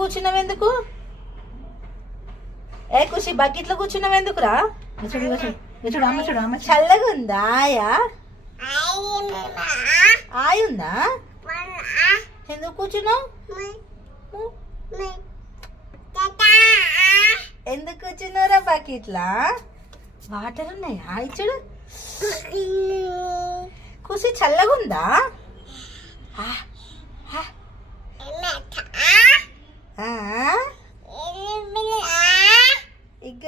కూర్చున్నావు ఎందుకు? ఏ ఖుషి బకెట్లో కూర్చున్నావు ఎందుకురా? చూడు చూడు అమ్మ చూడు అమ్మ చల్లగా ఉందా? ఆయ ఉందా? ఎందుకు కూర్చున్నావు? ఎందుకు కూర్చున్నారా బకెట్లా? వాటర్ ఉన్నాయి. ఆయి చూడు ఖుషి చల్లగా ఉందా? ఇక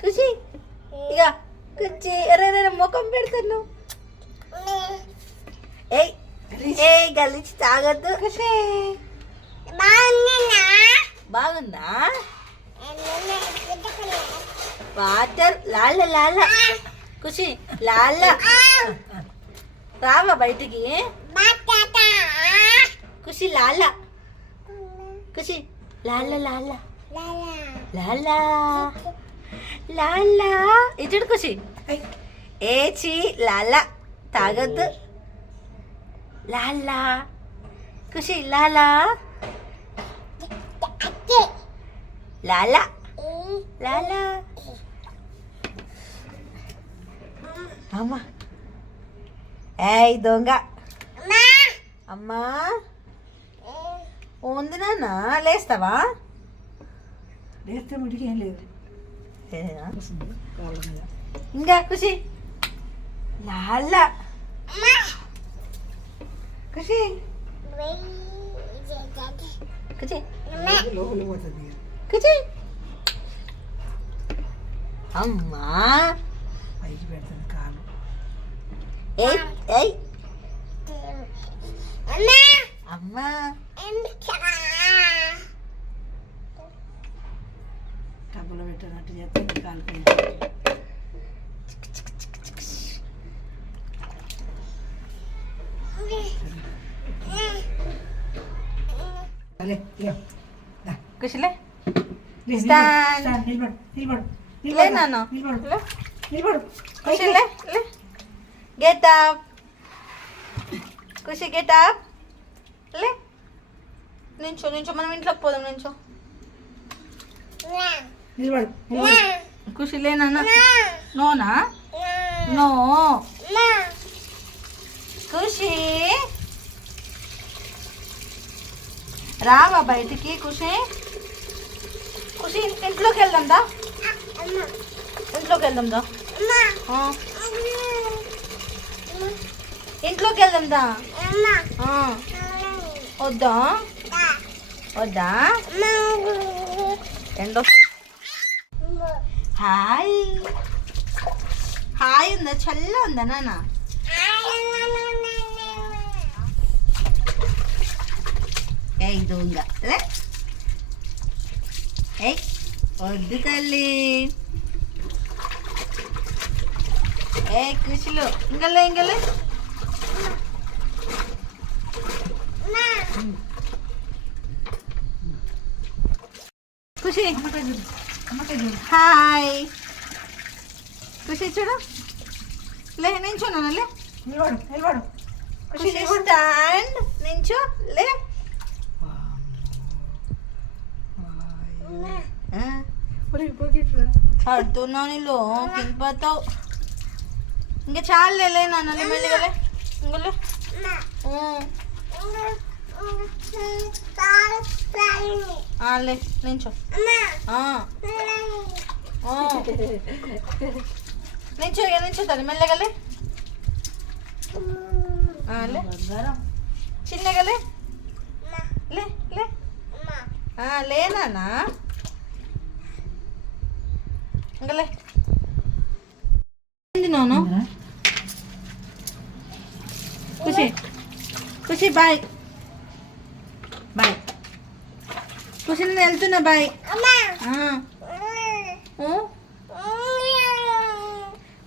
ఖుషి ఇక కుర్చీ ఎర్ర ముఖం పెడుతున్నావు. ఏ గలీచి తాగద్దు. ఖుషి బాగుందా? వాటర్ లాల లాల ఖుషి లాల రావా బయటికి? ఖుషి లాల ఖుషి లాల లాల లాల లాల ఇచ్చుడు ఖుషి. ఏచి లాల తాగొద్దు. లాల ఖుషి లాల లాల లాల అమ్మా. ఏయ్ దొంగ అమ్మా ఉంది నాన్న. లేస్తావా? లేస్తే ముడికి ఏం లేదు. ఇంకా ఖుషి లాల ఖుషి ఖుషి లోపల పోతుంది. ఖుషి అమ్మా పైకి పెడుతుంది కాలు. ఏయ్ ఏయ్ అమ్మా టబ్బులో పెట్టినట్టు చేస్తే కాలు పైకి. ఖుషిలే నిలబడు నిలబడు లే నాన్న నిలబడు నిలబడు. ఖుషిలే లే గెట్ అప్ ఖుషి గెట్ అప్ లే నించో నించో మనం ఇంట్లోకి పోదాం. నించో నిలబడు. ఖుషి లే నాన్న. నోనా నో ఖుషి రావా బయటికి? ఖుషి ఖుషి ఇంట్లోకి వెళ్దాం దా. ఇంట్లోకి వెళ్దాం దా. ఇంట్లోకి వెళ్దాం దా. వద్దా వద్దా? ఎండో హాయ్ హాయ్ ఉందా? చల్ల ఉందా నాన్న? ఏయ్ దొంగ లే. ఏయ్ వద్దు తల్లి. ఏ ఖుషిలో ఇంకలే ఇంకలే. ఖుషి హాయ్ ఖుషి చూడు లే. నించో నాన్న లే. నిలబడు నిలబడు. ఖుషి స్టాండ్ నించో లే. పడుతున్నావు నీళ్ళు కింద పడతావు. ఇంకా చాలు లే నాన్న మెల్లిగలే ఇంకలే. లే నించో నించో ఇక నించో తల్లి మెల్లగలే. లే చిన్నగలే లే లే లేనా ఇంకలే. నాను ఖుషి ఖుషి బాయ్ బాయ్ ఖుషి నేను వెళ్తున్నా బాయ్.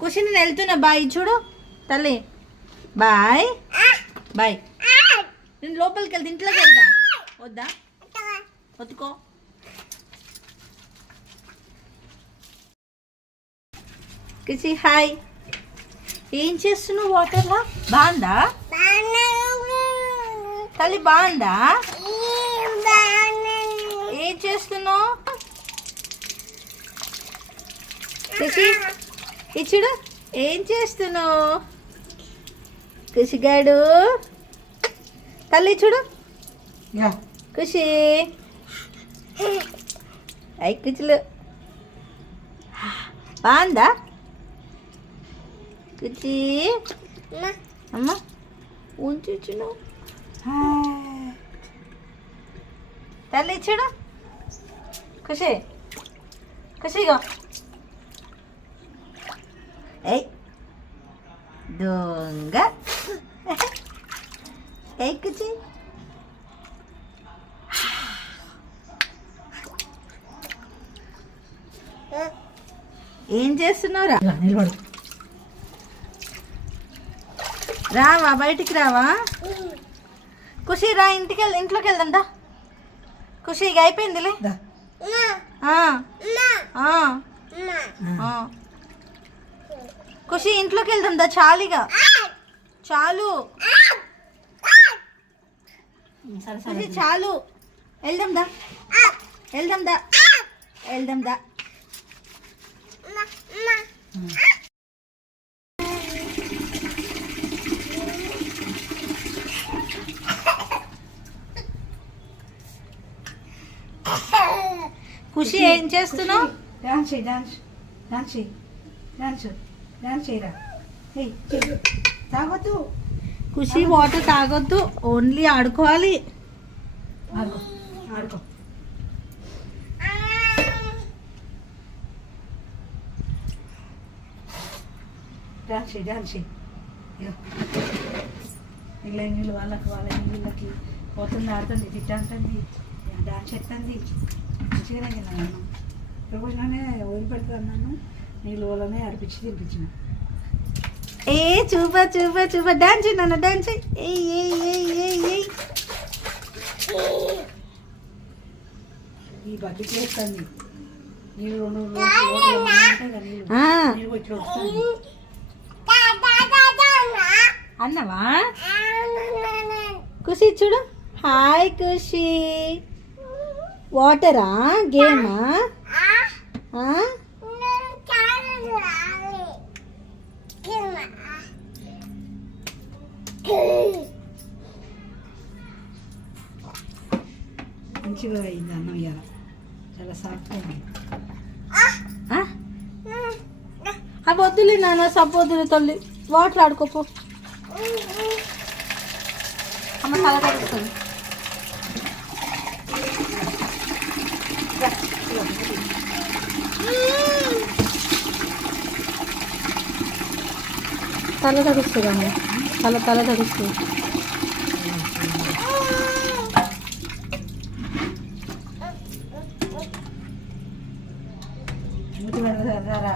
ఖుషి నేను వెళ్తున్నా బాయ్. చూడు తల్లి బాయ్ బాయ్. నేను లోపలికి వెళ్తా ఇంట్లోకి వెళ్తా. వద్దా వద్దుకో. ఖుషి హాయ్. ఏం చేస్తున్నావు వాటర్లా? బాగుందా? తల్లి బాగుందా? ఏం చేస్తున్నావు ఖుషి? ఇచ్చుడు ఏం చేస్తున్నావు ఖుషిగాడు? తల్లి చూడు యా ఖుషి. అయి కుచులు బాగుందా కుచి? అమ్మ ఉంచును తల్లి చూడు ఖుషి. ఖుషిగా ఏయ్ దొంగ. ఏయ్ కుచి ఏం చేస్తున్నావురా? ఇలా నిలబడు. రావా బయటికి రావా? ఖుషి రా ఇంట్లోకి వెళ్దాం దా. ఖుషి ఇక అయిపోయిందిలే. దా. ఆ, ఆ, ఆ. ఖుషి ఇంట్లోకి వెళ్దాం దా. చాలుగా చాలు సరే ఖుషి సరే చాలు. వెళ్దాం దా. వెళ్దాం దా. వెళ్దాం దా. ఖుషి ఏం చేస్తున్నావు? డాన్స్ చేయి డాన్స్ డాన్స్ చేయి డాన్స్ డాన్స్ చేయరా. ఏయ్ చెయ్యి తాగొద్దు. ఖుషి వాటర్ తాగొద్దు, ఓన్లీ ఆడుకోవాలి. ఆడుకో ఆడుకో. డాన్స్ చేయి డాన్స్ చేయి. ఇగో వీళ్ళ నీళ్ళు వాళ్ళ వీళ్ళకి పోతుంది, ఆడుతుంది, తిట్టంటుంది, డాన్స్ చేస్తుంది. మంచిగానే తిన్నాను అన్నం. రోజులోనే వదిలిపెడుతున్నాను, నీళ్ళు వాళ్ళనే అడిపించి తినిపించిన. ఏ చూపా చూపా చూపా డాన్స్ నాన్న డాన్స్. ఏయ్ ఏయ్ ఏయ్ ఏయ్ ఏయ్. ఈ బకెట్ వేస్తుంది నీళ్ళు రెండు నీళ్ళు ఆ, నీళ్ళు వచ్చి వస్తుంది. అన్నవా ఖుషి చూడు. హాయ్ ఖుషి. వాటరా గేమా? మంచిగా అయింది అన్నం ఇవాళ, చాలా సాఫ్ట్గా ఉంది. అవి వద్దులే నాన్న, సపోద్దులే తల్లి. వాటర్ ఆడుకోపో. అమ్మ తల తగ్గుతుంది. తల తడుస్తుంది అమ్మ, తల తడుస్తుంది. మూతి పెడతారా